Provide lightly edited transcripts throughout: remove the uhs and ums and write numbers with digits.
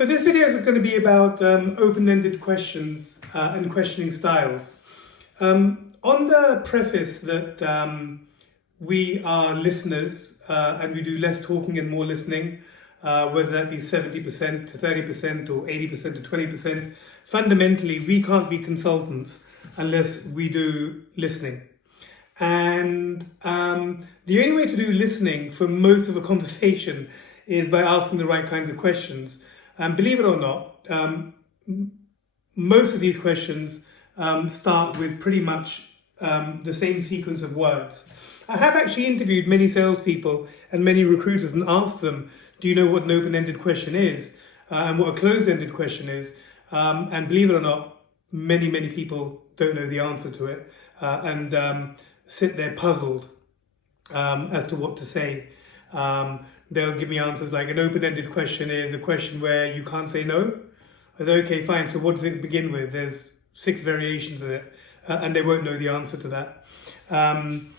So this video is going to be about open-ended questions and questioning styles. On the preface that we are listeners and we do less talking and more listening, whether that be 70% to 30% or 80% to 20%, fundamentally we can't be consultants unless we do listening. And the only way to do listening for most of a conversation is by asking the right kinds of questions. And believe it or not, most of these questions start with pretty much the same sequence of words. I have actually interviewed many salespeople and many recruiters and asked them, do you know what an open-ended question is and what a closed-ended question is? And believe it or not, many people don't know the answer to it and sit there puzzled as to what to say. They'll give me answers like an open-ended question is a question where you can't say no. I say, okay, fine. So what does it begin with? There's 6 variations of it, and they won't know the answer to that. I'm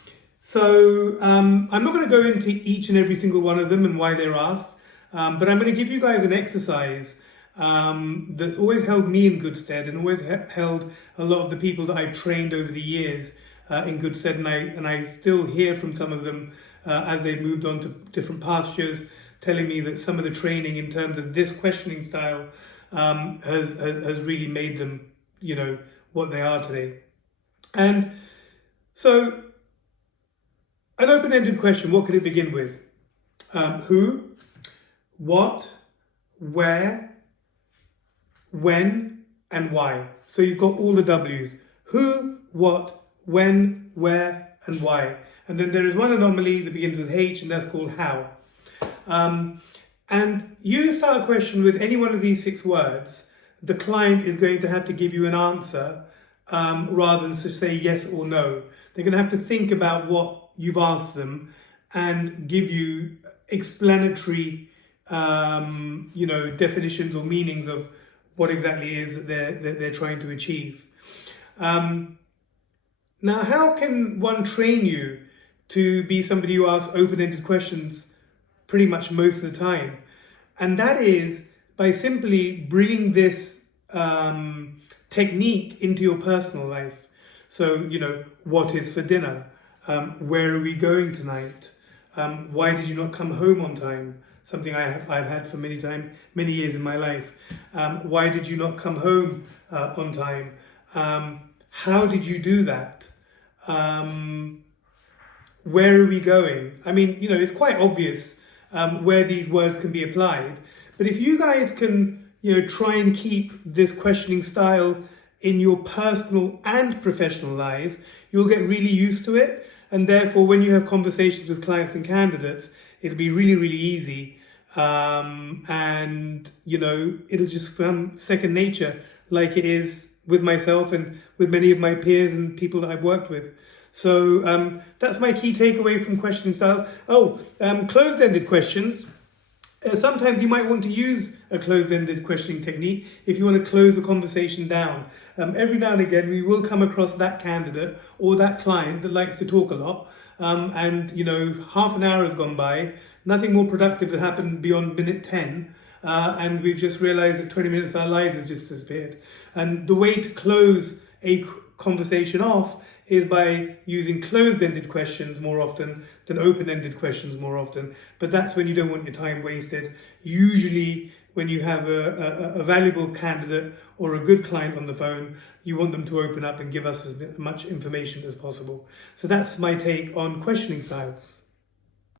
not going to go into each and every single one of them and why they're asked, but I'm going to give you guys an exercise that's always held me in good stead and always held a lot of the people that I've trained over the years in good stead, and I still hear from some of them as they've moved on to different pastures, telling me that some of the training in terms of this questioning style has really made them, you know, what they are today. And so, an open-ended question, what could it begin with? Who, what, where, when, and why. So you've got all the W's. Who, what, when, where, and why. And then there is one anomaly that begins with H, and that's called how. And you start a question with any one of these 6 words, the client is going to have to give you an answer rather than to say yes or no. They're going to have to think about what you've asked them and give you explanatory definitions or meanings of what exactly it is that they're trying to achieve. Now, how can one train you to be somebody who asks open-ended questions pretty much most of the time? And that is by simply bringing this technique into your personal life. So, you know, what is for dinner? Where are we going tonight? Why did you not come home on time? Something I've had for many years in my life. Why did you not come home on time? How did you do that? Where are we going? I mean, you know, it's quite obvious where these words can be applied. But if you guys can, you know, try and keep this questioning style in your personal and professional lives, you'll get really used to it. And therefore, when you have conversations with clients and candidates, it'll be really easy. And, you know, it'll just become second nature, like it is with myself and with many of my peers and people that I've worked with. So that's my key takeaway from questioning styles. Closed-ended questions. Sometimes you might want to use a closed-ended questioning technique if you want to close a conversation down. Every now and again, we will come across that candidate or that client that likes to talk a lot. And, you know, half an hour has gone by, nothing more productive has happened beyond minute 10. And we've just realized that 20 minutes of our lives has just disappeared. And the way to close a conversation off is by using closed-ended questions more often than open-ended questions more often. But that's when you don't want your time wasted. Usually when you have a valuable candidate or a good client on the phone, you want them to open up and give us as much information as possible. So that's my take on questioning styles.